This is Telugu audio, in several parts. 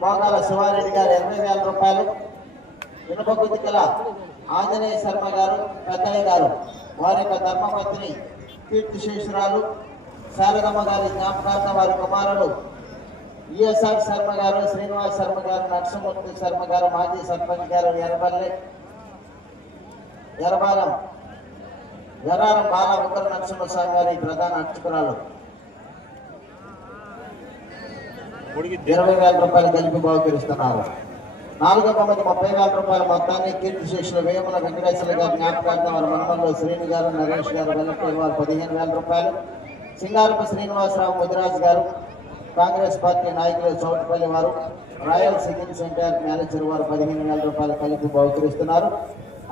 మోగాల శివారెడ్డి గారు ఎనభై వేల రూపాయలు. ఇనుప గుద్దికల ఆంజనేయ శర్మ గారు పెద్దయ్య గారు వారి యొక్క ధర్మపత్ని కీర్తిశేషురాలు శారదమ్మ గారి జ్ఞాపకార్థం వారి కుమారుడు ఈఎస్ఆర్ శర్మ గారు శ్రీనివాస్ శర్మ గారు నరసింహమూర్తి శర్మ గారు మాజీ సర్పంచ్ గారు ఎర్రబల్లి ఎర్రబాలం ఎర్రారం బాల ఉగ్ర నరసింహస్వామి గారి ప్రధాన అర్చకురాలు. ఇరవై వేల రూపాయలు కలిపి బహుకరిస్తున్నారు. నాలుగో బొమ్మది ముప్పై వేల రూపాయల మొత్తాన్ని కీర్తి శిక్షణ వేముల వెంకటేశ్వర గారి జ్ఞాపకార్థం వారి మనమల్లో శ్రీని గారు నరేష్ గారు వెల్లపల్లి వారు పదిహేను వేల రూపాయలు. సింగారపు శ్రీనివాసరావు ముదిరాజ్ గారు కాంగ్రెస్ పార్టీ నాయకులు చౌటపల్లి వారు రాయల్ సికిల్ సెంటర్ మేనేజర్ వారు పదిహేను వేల రూపాయలు కలిపి బహుకరిస్తున్నారు.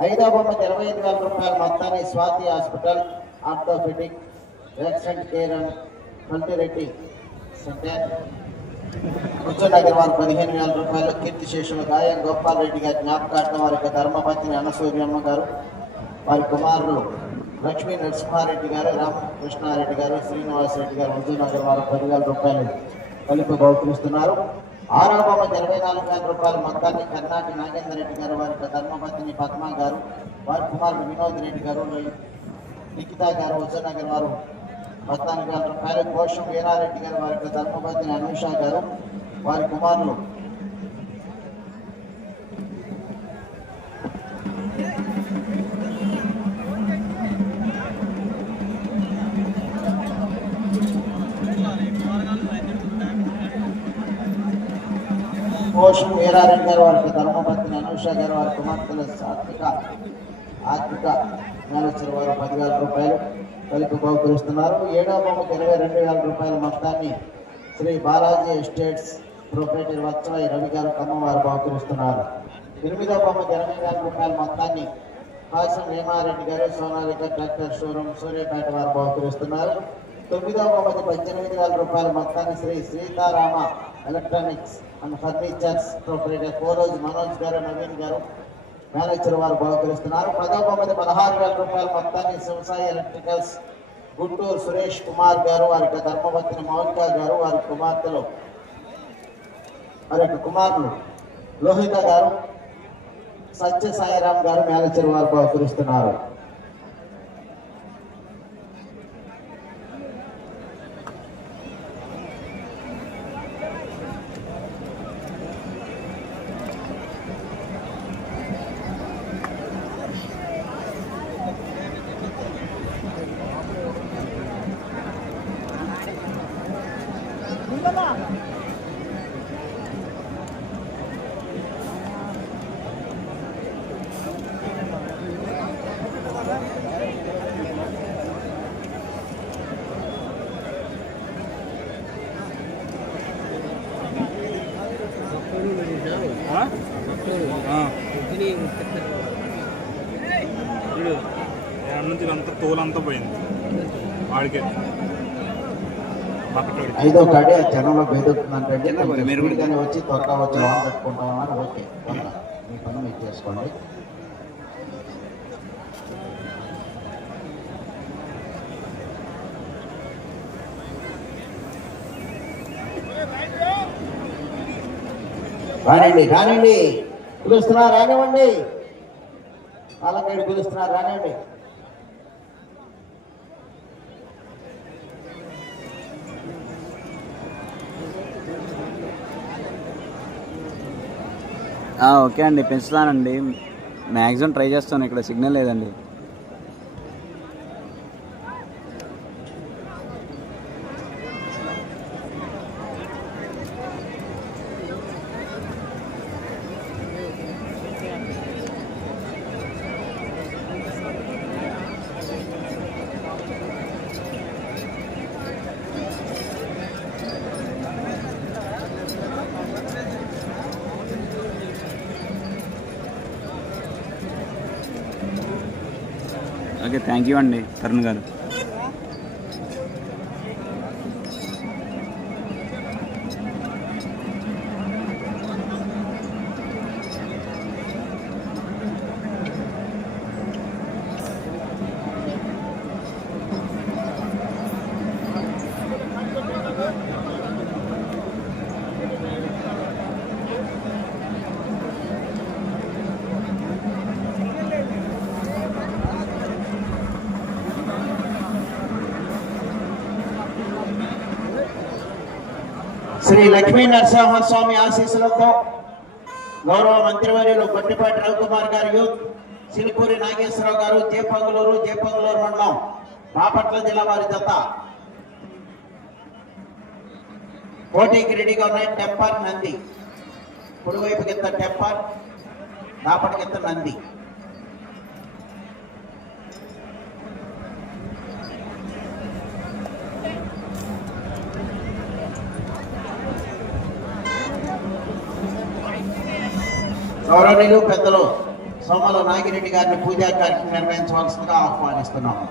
ఐదో బొమ్మది ఇరవై ఐదు వేల రూపాయల మొత్తాన్ని Swathi hospital orthopaedic accident care and Reddy centre Nagar వారు పదిహేను వేల రూపాయలు కీర్తి శేషులు గాయ. గోపాల్ రెడ్డి గారి జ్ఞాపకార్థం వారి యొక్క ధర్మపత్ని అన్నసూర్యమ్మ గారు వారి కుమారులు లక్ష్మీ నరసింహారెడ్డి గారు రామకృష్ణారెడ్డి గారు శ్రీనివాస్ రెడ్డి గారు నగర్ వారు పదివేల రూపాయలు కలిపి బహుకరిస్తున్నారు. ఆరో బొమ్మ ఇరవై నాలుగు వేల రూపాయల మొత్తాన్ని కర్ణాటి నాగేంద్ర రెడ్డి గారు వారి యొక్క ధర్మపత్ని పద్మ గారు వారి కుమారుడు వినోద్ రెడ్డి గారు నిఖితా గారు నగర్ వారు పద్నాలుగు వేల రూపాయలు కోశం వీరారెడ్డి గారు వారి యొక్క ధర్మపత్ని అనూష గారు వారి కుమారులు. కోశం వీరారెడ్డి గారు వారి యొక్క ధర్మపత్ని అనూష గారు వారి కుమార్తెల సాత్విక ఆత్మిక మేనేజర్ వారు పదివేల రూపాయలు. కలిపి బహుకరిస్తున్నారు ఏడవ బొమ్మకు ఇరవై రెండు వేల రూపాయల మొత్తాన్ని శ్రీ బాలాజీ ఎస్టేట్స్ ప్రొపరేటర్ వత్సవై రవి గారు ఖమ్మం వారు బహుకరిస్తున్నారు. ఎనిమిదవ బొమ్మకు ఇరవై వేల రూపాయల మొత్తాన్ని కాసం హేమారెడ్డి గారు సోనాలిక ట్రాక్టర్ షోరూమ్ సూర్యాపేట వారు బహుకరిస్తున్నారు. తొమ్మిదవ బొమ్మకి పద్దెనిమిది వేల రూపాయల మొత్తాన్ని Shri Seetharama electronics and furnitures proprietor Koroj Manoj garu Naveen garu manager వారు బహుకరిస్తున్నారు. పదో బొమ్మది పదహారు వేల రూపాయల మొత్తాన్ని శివసాయి ఎలక్ట్రికల్స్ గుంటూరు సురేష్ కుమార్ గారు వారి యొక్క ధర్మపత్ని మౌలిక గారు వారి కుమార్తెలు వారి యొక్క కుమారులు లోహిత గారు సత్య సాయిరామ్ గారు మేనేజర్ వారు బహుకరిస్తున్నారు. చూడు ఏడ నుంచి అంతా తోలంతా పోయింది. వాడికే. ఐదో కాడి జనంలో బెదురుతుందంటే మీరు కూడా వచ్చి త్వరగా వచ్చి లోన్ పెట్టుకుంటాం అన్నారు ఓకే. మీ పని మీరు చేసుకోండి. రానండి రానండి పిలుస్తున్నారు రానివ్వండి. పాలకేడు పిలుస్తున్నారు రానండి ఆ, ఓకే అండి. పెంచుతానండి. మ్యాక్సిమం ట్రై చేస్తాను. ఇక్కడ సిగ్నల్ లేదండి ఓకే థ్యాంక్ యూ అండి తరుణ్ గారు. శ్రీ లక్ష్మీ నరసింహస్వామి ఆశీస్సులతో గౌరవ మంత్రివర్యులు గొట్టిపాటి రవికుమార్ గారు యూత్ సిలిపూరి నాగేశ్వరరావు గారు జేపంగులూరు జేపంగులూరు మండలం బాపట్ల జిల్లా వారి జత. పోటీకి రెడీగా ఉన్నాయి టెంపర్ నంది. కుడివైపు ఎంత టెంపర్ దాపటి ఎంత నంది. గౌరవనీయులు పెద్దలు సోమల నాగిరెడ్డి గారిని పూజా కార్యక్రమం నిర్వహించవలసిందిగా ఆహ్వానిస్తున్నాము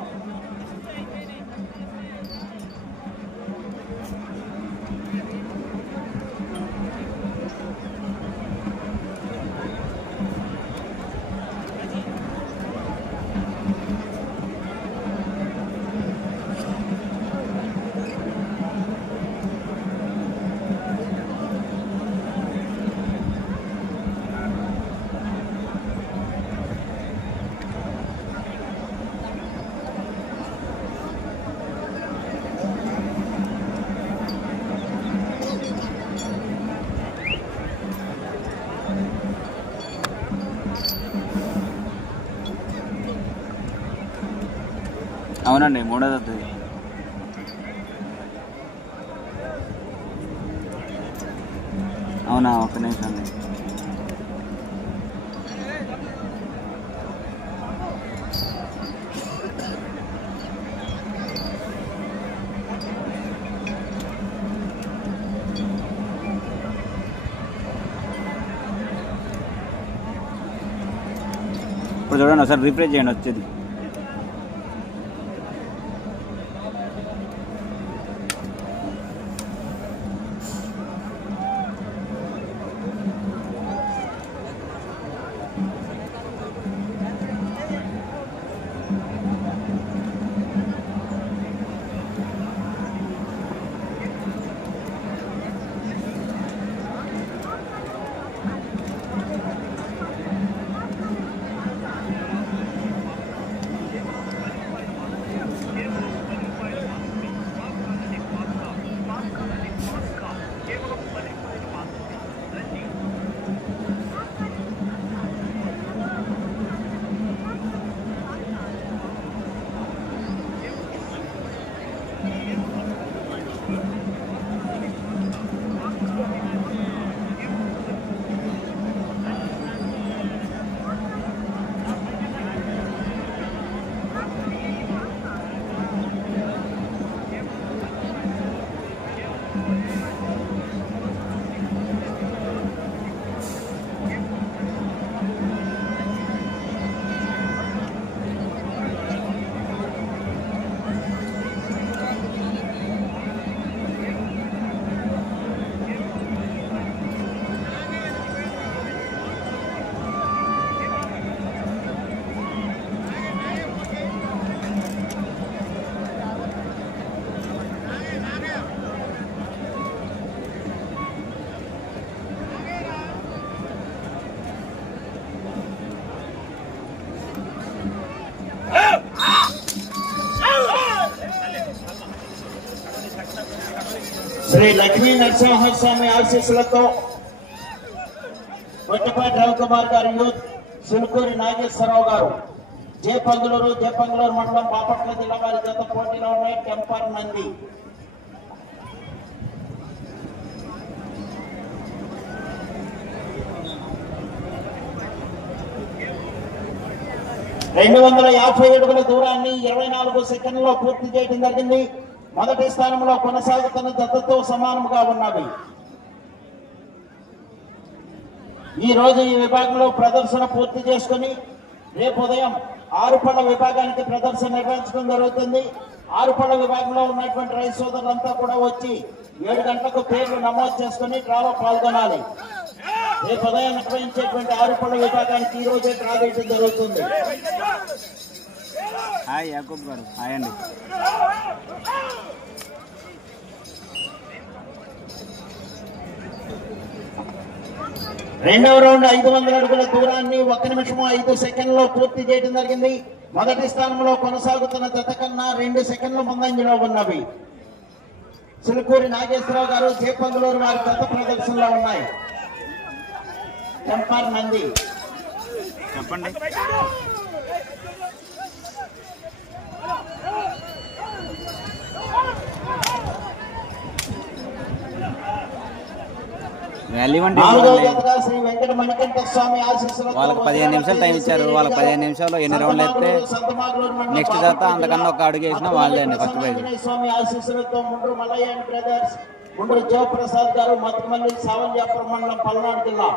అవునండి మూడో తత్తి అవునా ఒక నిమిషం. అండి ఇప్పుడు చూడండి ఒకసారి రీప్లేస్ చేయండి వచ్చేది. శ్రీ లక్ష్మీ నరసింహస్వామి ఆశీస్సులతో గొట్టిపాటి రవికుమార్ గారు యూత్ సులుకూరి నాగేశ్వరరావు గారు జేపంగులూరు జేపంగులూరు మండలం బాపట్ల జిల్లా వారి జత పోటీలో ఉన్నాయి టెంపర్ నంది. రెండు వందల యాభై అడుగుల దూరాన్ని ఇరవై నాలుగు సెకండ్లో పూర్తి చేయడం జరిగింది. మొదటి స్థానంలో కొనసాగుతున్న దత్తతో సమానముగా ఉన్నవి. ఈ రోజు ఈ విభాగంలో ప్రదర్శన పూర్తి చేసుకుని రేపు ఉదయం ఆరుపళ్ళ విభాగానికి ప్రదర్శన నిర్వహించడం జరుగుతుంది. ఆరుపళ్ళ విభాగంలో ఉన్నటువంటి రైతు సోదరులంతా కూడా వచ్చి ఏడు గంటలకు పేర్లు నమోదు చేసుకుని డ్రాలో పాల్గొనాలి. రేపు ఉదయం నిర్వహించేటువంటి ఆరుపళ్ళ విభాగానికి ఈ రోజే డ్రా వేయడం జరుగుతుంది. హాయ్ యాకూబ్ గారు. హాయ్ అండి. రెండవ రౌండ్ ఐదు వందల అడుగుల దూరాన్ని ఒక నిమిషము ఐదు సెకండ్లో పూర్తి చేయడం జరిగింది. మొదటి స్థానంలో కొనసాగుతున్న జత కన్నా రెండు సెకండ్ల ముందంజలో ఉన్నవి. చిలుకూరి నాగేశ్వరరావు గారు జేపంగులూరు వారి గత ప్రదర్శనలో ఉన్నాయి. చెప్పండి వాల్యూ అంటే నాలుగో ఇవ్వండి. జతగా శ్రీ వెంకట మణికంఠ స్వామి ఆశీస్సులతో వాళ్ళకి పదిహేను నిమిషాలు టైం ఇచ్చారు. వాళ్ళకి పదిహేను నిమిషాల్లో ఎన్ని రౌండ్లు మండలం నెక్స్ట్ జత అంతకన్నా ఒక అడుగు వేసినా వాళ్ళే అండి ఫస్ట్ ప్రైజ్ ముండ్రు జయప్రసాద్ గారు మతిమల్లి సావల్యాపురం మండలం పల్నాడు జిల్లా.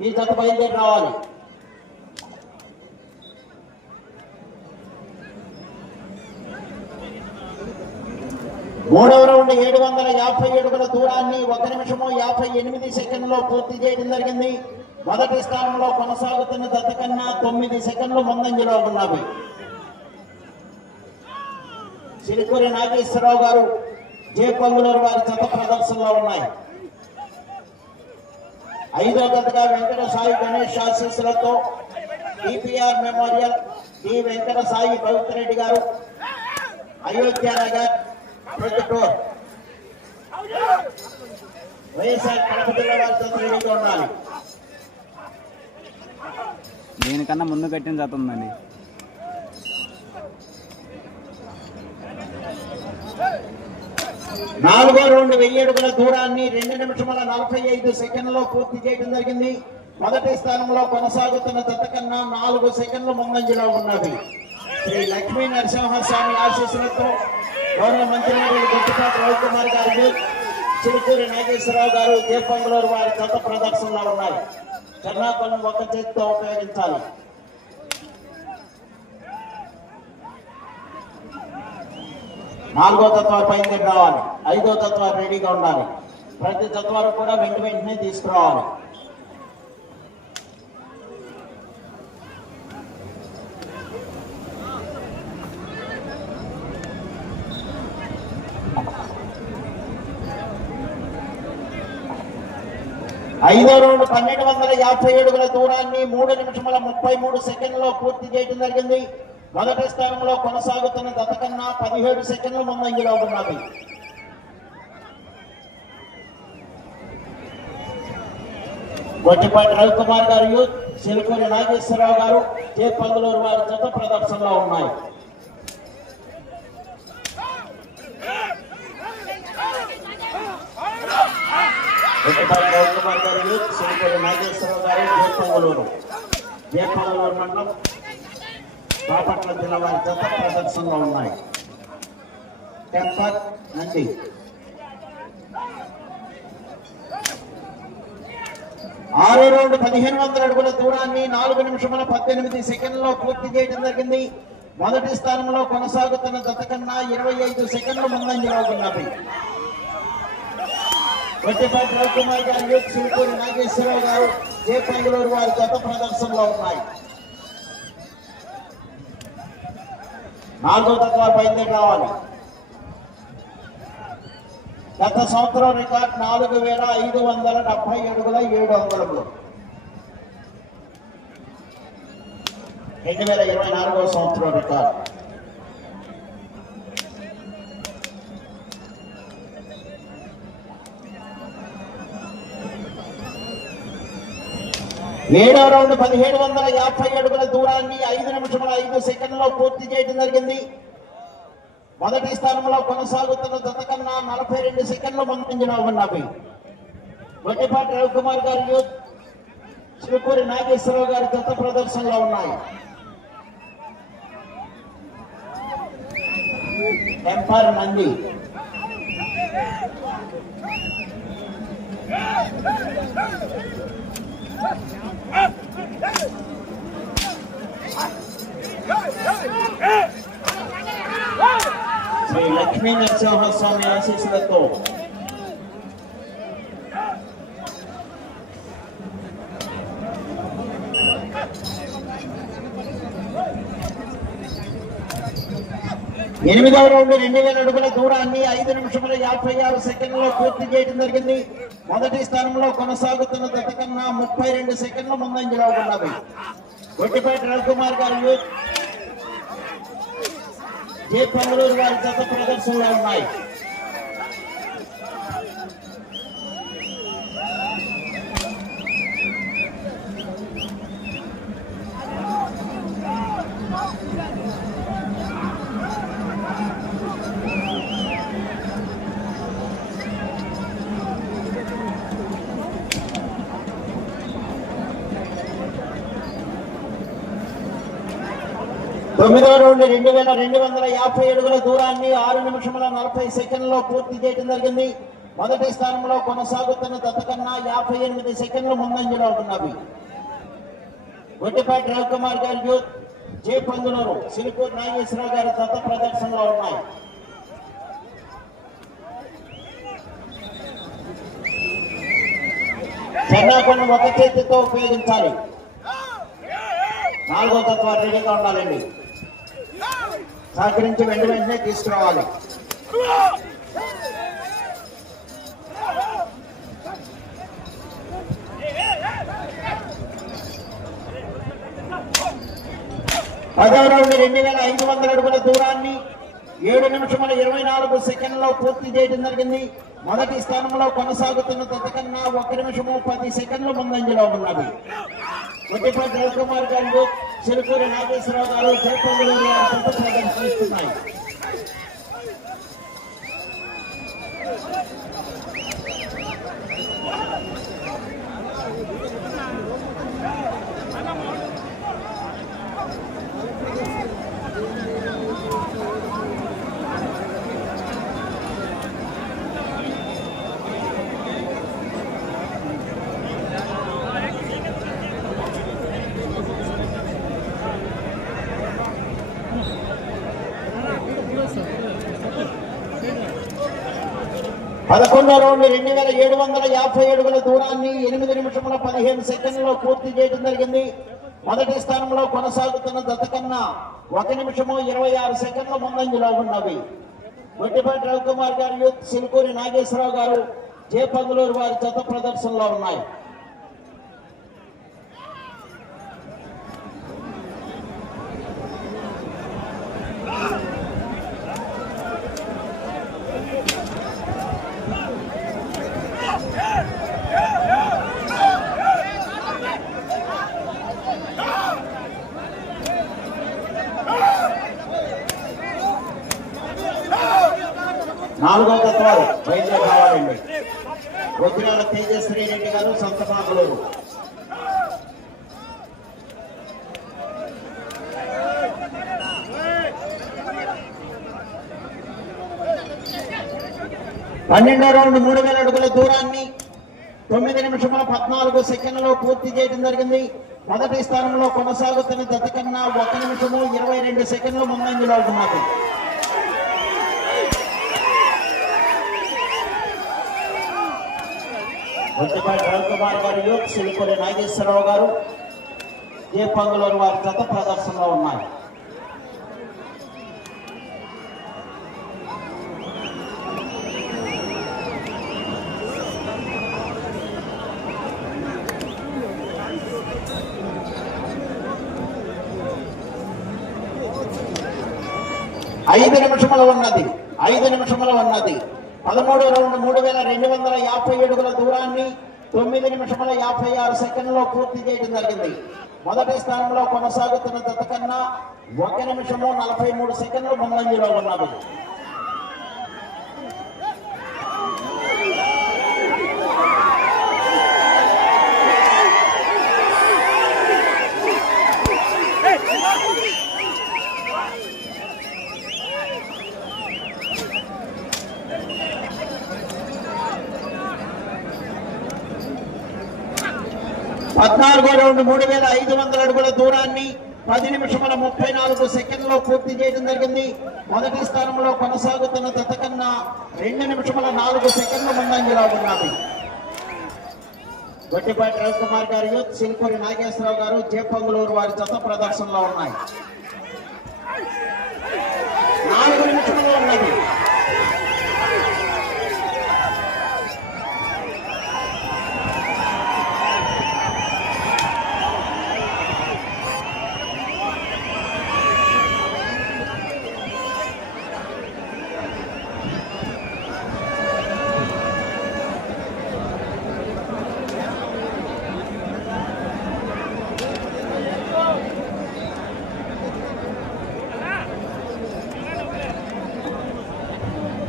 ఈ జత బయలుదేరి రావాలి. మూడవ రౌండ్ ఏడు వందల యాభై అడుగుల దూరాన్ని ఒక నిమిషము యాభై ఎనిమిది సెకండ్లో పూర్తి చేయడం జరిగింది. మొదటి స్థానంలో కొనసాగుతున్న జత కన్నా తొమ్మిది సెకండ్లు ముందంజలో ఉన్నవి. సిరికూరి నాగేశ్వరరావు గారు జే పొంగులూరు వారి చెత్త ప్రదర్శనలో ఉన్నాయి. ఐదో జతగా వెంకట సాయి గణేష్ ఆశీస్సులతో DPR memorial D Venkata Sai Pavithra Reddy garu Ayodhya Nagar YSR Kadapa జిల్లా వారి జత రెడీగా ఉండాలి. దీనికన్నా ముందు కట్టిన జత ఉందండి. నాలుగో రౌండ్ వెయ్యి అడుగుల దూరాన్ని రెండు నిమిషముల నలభై ఐదు సెకండ్లలో పూర్తి చేయడం జరిగింది. మొదటి స్థానంలో కొనసాగుతున్న జత కన్నా నాలుగు సెకండ్లు ముందంజలో ఉన్నవి శ్రీ లక్ష్మీ నరసింహస్వామి ఆశీస్సులతో గౌరవ మంత్రివర్యులు గొట్టిపాటి రవికుమార్ గారు చిరుకూరి నాగేశ్వరరావు గారు దీపంగులూరు వారి జత ప్రదర్శనలో ఉన్నారు. కర్ణాపల్లం ఒక చేతితో ఉపయోగించాలి. నాలుగో తత్వాలు పైకి రావాలి. ఐదో తత్వాలు రెడీగా ఉండాలి. ప్రతి తత్వాలు కూడా వెంట వెంటనే తీసుకురావాలి. ఐదో రౌండ్ పన్నెండు వందల యాభై ఏడుగుల దూరాన్ని మూడు నిమిషముల ముప్పై మూడు సెకండ్లో పూర్తి చేయడం జరిగింది. మొదటి స్థానంలో కొనసాగుతున్న గత కన్నా పదిహేడు సెకండ్ల ముందంజలో ఉన్నది. గొట్టిపాటి రవికుమార్ గారు యూత్ సిలికూరి నాగేశ్వరరావు గారు జే వారి జత ప్రదర్శనలో ఉన్నాయి. గొట్టిపాటి రవికుమార్ గారు యూత్ నాగేశ్వరరావు గారు జే పంగులూరు మండలం బాపట్ల జిల్లా వారి జత ప్రదర్శనలో ఉన్నాయి. టెంపర్ నంది. ఆరో రౌండ్ పదిహేను వందల అడుగుల దూరాన్ని నాలుగు నిమిషముల పద్దెనిమిది సెకండ్లో పూర్తి చేయడం జరిగింది. మొదటి స్థానంలో కొనసాగుతున్న జత కన్నా ఇరవై ఐదు సెకండ్లు ముందంజలో ఉన్నది గొట్టిపాటి రవికుమార్ గారు చిలుకూరి నాగేశ్వరరావు గారు ఏ బెంగళూరు వారి గత ప్రదర్శనలో ఉన్నాయి? నాలుగో తత్వాలు బయలుదేరి రావాలి. గత సంవత్సరం రికార్డ్ నాలుగు వేల ఐదు వందల డెబ్బై అడుగుల ఏడు అంగుళములు. రెండు వేల ఇరవై నాలుగో సంవత్సరం రికార్డు. ఏడో రౌండ్ పదిహేడు వందల యాభై అడుగుల దూరాన్ని ఐదు నిమిషముల ఐదు సెకండ్లో పూర్తి చేయడం జరిగింది. మొదటి స్థానంలో కొనసాగుతున్న జత కన్నా నలభై రెండు సెకండ్లు ముందంజలో ఉన్నవి. గొట్టిపాటి రవికుమార్ గారు శ్రీపూరి నాగేశ్వరరావు గారి జత ప్రదర్శనలో ఉన్నాయి. టెంపర్ నంది. శ్రీ లక్ష్మీ నరసింహస్వామి ఆశీస్సులతో ఎనిమిదవ రౌండ్ రెండు వేల అడుగుల దూరాన్ని ఐదు నిమిషముల యాభై ఆరు సెకండ్లలో పూర్తి చేయడం జరిగింది మొదటి స్థానంలో కొనసాగుతున్న జత కన్నా ముప్పై రెండు సెకండ్ల ముందంజలో ఉన్నవి గొట్టిపేట రవికుమార్ గారు యూత్. జే పంగళూరు వారి జత ప్రదర్శనలో ఉన్నాయి. తొమ్మిదవ రౌండ్ రెండు వేల రెండు వందల యాభై అడుగుల దూరాన్ని ఆరు నిమిషముల నలభై సెకండ్లలో పూర్తి చేయడం జరిగింది. మొదటి స్థానంలో కొనసాగుతున్న తతకన్నా యాభై ఎనిమిది సెకండ్లు ముందంజలో ఉన్నవి. గొడ్డిపాటి రవికుమార్ గారి యూత్ జే పందులూరు సిరిపూర్ నాగేశ్వరరావు గారి తత ప్రదర్శనలో ఉన్నాయి. చెన్నాకొండ ఒక చేతితో ఉపయోగించాలి. నాలుగో తత్వ రెడీగా ఉండాలండి. సహకరించి వెంట వెంటనే తీసుకురావాలి. పదవ రౌండ్ రెండు వేల ఐదు వందల అడుగుల దూరాన్ని ఏడు నిమిషముల ఇరవై నాలుగు సెకండ్లో పూర్తి చేయడం జరిగింది. మొదటి స్థానంలో కొనసాగుతున్న తతకన్నా ఒక నిమిషము పది సెకండ్ల ముందంజలో ఉన్నవి కొట్టిపాటి రవికుమార్ గారు చిలుకూరి నాగేశ్వరరావు గారు జయపల్లి ప్రదర్శిస్తున్నాయి పదకొండో రౌండ్ రెండు వేల ఏడు వందల యాభై అడుగుల దూరాన్ని ఎనిమిది నిమిషముల పదిహేను సెకండ్లలో పూర్తి చేయడం జరిగింది. మొదటి స్థానంలో కొనసాగుతున్న దత్తకన్నా ఒక నిమిషము ఇరవై ఆరు సెకండ్ల ముందంజలో ఉన్నవి. గొట్టిపాటి రవికుమార్ గారు యూత్ సిలుకూరి నాగేశ్వరరావు గారు జయపంగులూరు వారి జత ప్రదర్శనలో ఉన్నాయి నాలుగో తత్వాలు బయటలో కావాలండి వజ్రాల తేజశ్రీ రెడ్డి పన్నెండో రౌండ్ మూడు వేల అడుగుల దూరాన్ని తొమ్మిది నిమిషముల పద్నాలుగు సెకండ్లలో పూర్తి చేయడం జరిగింది. మొదటి స్థానంలో కొనసాగుతున్న జత ఒక నిమిషము ఇరవై రెండు సెకండ్లు ముందంజలో ఉన్నది. ఒంటిపాటి రవికుమార్ గారు యూత్ నాగేశ్వరరావు గారు ఏ పంగులూరు వారి గత ప్రదర్శనలో ఉన్నాయి. ఐదు నిమిషములు ఉన్నది ఐదు నిమిషముల ఉన్నది. పదమూడు రౌండ్ మూడు వేల రెండు వందల యాభై అడుగుల దూరాన్ని తొమ్మిది నిమిషముల యాభై ఆరు సెకండ్లో పూర్తి చేయడం జరిగింది. మొదటి స్థానంలో కొనసాగుతున్న జత కన్నా ఒక నిమిషము నలభై మూడు సెకండ్లు ముందంజలో ఉన్నది. పద్నాలుగో రౌండ్ మూడు వేల ఐదు వందల అడుగుల దూరాన్ని పది నిమిషముల ముప్పై నాలుగు సెకండ్లో పూర్తి చేయడం జరిగింది. మొదటి స్థానంలో కొనసాగుతున్న జత కన్నా రెండు నిమిషముల నాలుగు సెకండ్ల ముందంజలో ఉన్నది గొట్టిపాటి రవికుమార్ గారు యూత్ సిల్పూరి నాగేశ్వరరావు గారు జేపంగులూరు వారి జత ప్రదర్శనలో ఉన్నాయి. నాలుగు నిమిషములు ఉన్నది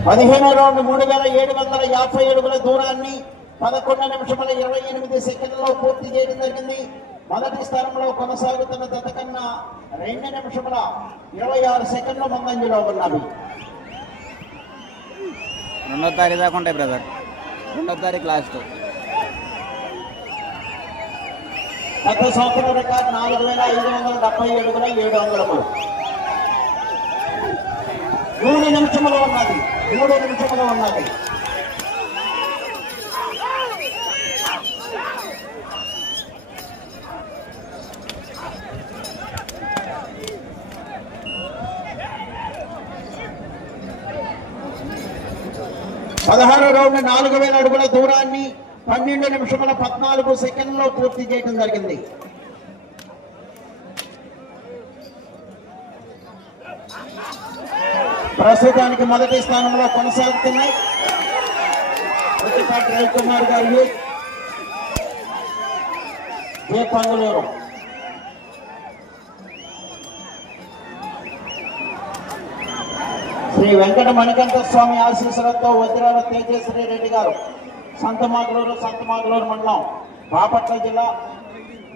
పదిహేను రౌండ్ మూడు వేల ఏడు వందల యాభై అడుగుల దూరాన్ని పదకొండు నిమిషముల ఇరవై ఎనిమిది సెకండ్లలో పూర్తి చేయడం జరిగింది. మొదటి స్థానంలో కొనసాగుతున్న జత కన్నా రెండు నిమిషముల ఇరవై ఆరు సెకండ్ల ముందంజలో ఉన్నవి. రెండో తారీఖు దాకా ఉంటాయి బ్రదర్ రెండో తారీఖు లాస్ట్ గత సంవత్సరం రికార్డు నాలుగు వేల ఐదు వందల డెబ్బై అడుగుల ఏడు అంగుళములు మూడు నిమిషములు ఉన్నది. మూడు నిమిషములు ఉన్నది. పదహారు రౌండ్ నాలుగు వేల అడుగుల దూరాన్ని పన్నెండు నిమిషముల పద్నాలుగు సెకండ్లో పూర్తి చేయడం జరిగింది. ప్రస్తుతానికి మొదటి స్థానంలో కొనసాగుతున్నాయి. ప్రతిపాటి రవికుమార్ గారు జే పంగులూరు శ్రీ వెంకట మణికంఠ స్వామి ఆశీస్సులతో వజ్రాల తేజేశ్వరి రెడ్డి గారు సంతమాగులూరు సంతమాగులూరు మండలం బాపట్ల జిల్లా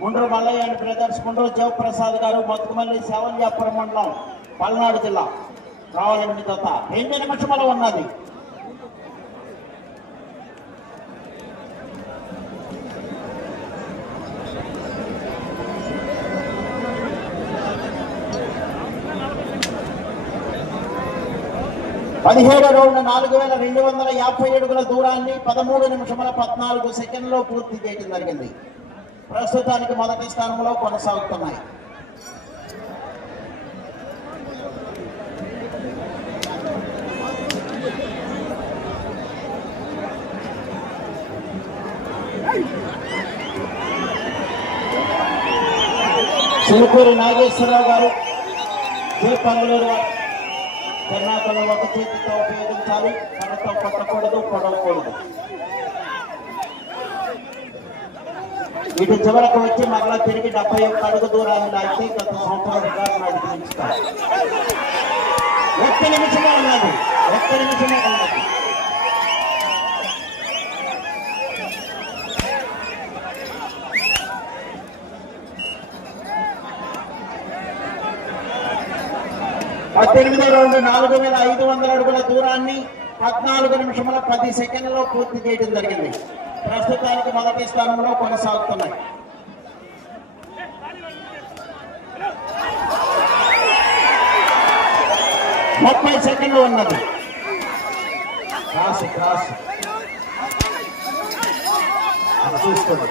గుండ్రు మల్లయ్య అండ్ బ్రదర్స్ గుండ్రు జయప్రసాద్ గారు బతుకుమల్లి సేవల్యాపురం మండలం పల్నాడు జిల్లా. రావాలండి దత్త రెండు నిమిషములు ఉన్నది. పదిహేడు రౌండ్ నాలుగు వేల రెండు వందల యాభై అడుగుల దూరాన్ని పదమూడు నిమిషముల పద్నాలుగు సెకండ్లో పూర్తి చేయడం జరిగింది. ప్రస్తుతానికి మొదటి స్థానంలో కొనసాగుతున్నాయి. చిలుకూరు నాగేశ్వరరావు గారు తిరుపంగులూరు కర్ణాటకలో ఒక చేతితో ఉపయోగించాలి. కళ్ళతో కొట్టకూడదు పొడవకూడదు ఇటు చివరకు వచ్చి మరలా తిరిగి డెబ్బై ఒక్క అడుగు దూరాన్ని లాగితే గత సంవత్సరం రికార్డు నడిపించుతారు. ఒక్క నిమిషమే ఉన్నది ఒక్క నిమిషమే ఉన్నది పద్దెనిమిది రెండు నాలుగు వేల ఐదు వందల అడుగుల దూరాన్ని పద్నాలుగు నిమిషముల పది సెకండ్లలో పూర్తి చేయడం జరిగింది. ప్రస్తుతానికి మొదటి స్థానంలో కొనసాగుతున్నాయి. ముప్పై సెకండ్లు ఉన్నది. Cross cross. చూసుకోండి.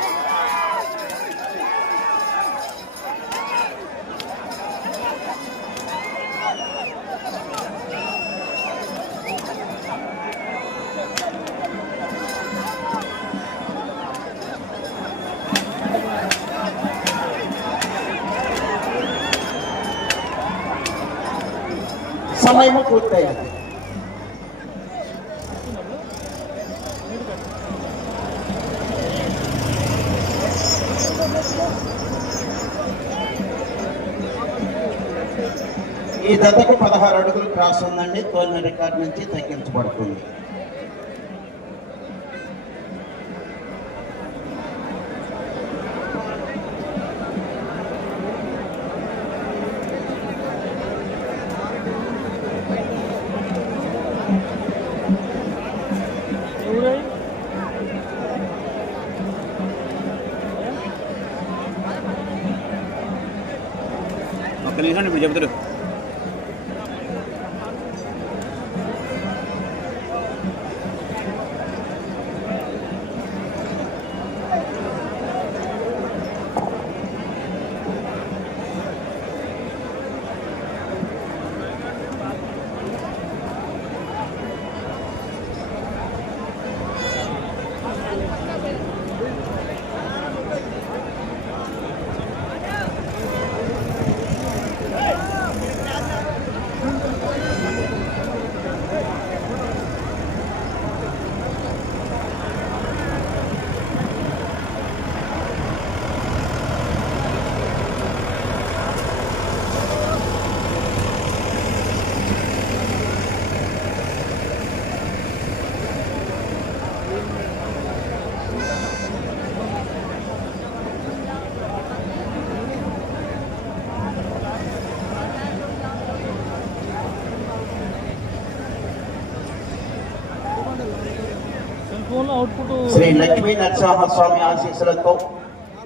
సమయము పూర్తయ్యాలి. ఈ దశకు పదహారు అడుగులు క్రాస్ ఉందండి. తోలిన రికార్డ్ నుంచి తగ్గించబడుతుంది. ఒక్క నిమిషం ఇప్పుడు చెబుతారు లక్ష్మీ నరసింహస్వామి ఆశీస్సులతో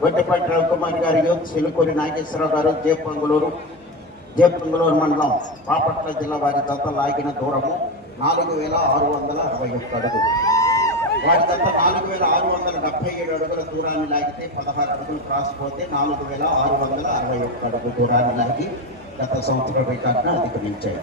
వడ్డిపట్టి రవికుమార్ గారి యూత్ సిలుకూరి నాగేశ్వరరావు గారు జేపంగులూరు జేపంగులూరు మండలం బాపట్ల జిల్లా వారి దత్త లాగిన దూరము నాలుగు వేల ఆరు వందల అరవై ఒక్క అడుగు వారి దత్త నాలుగు వేల ఆరు వందల డెబ్బై ఏడు అడుగుల దూరాన్ని లాగితే పదహారు అడుగులు క్రాస్ పోతే నాలుగు వేల ఆరు వందల అరవై ఒక్క అడుగు దూరాన్ని లాగి గత సంవత్సరం రికార్డును అధిగమించాయి.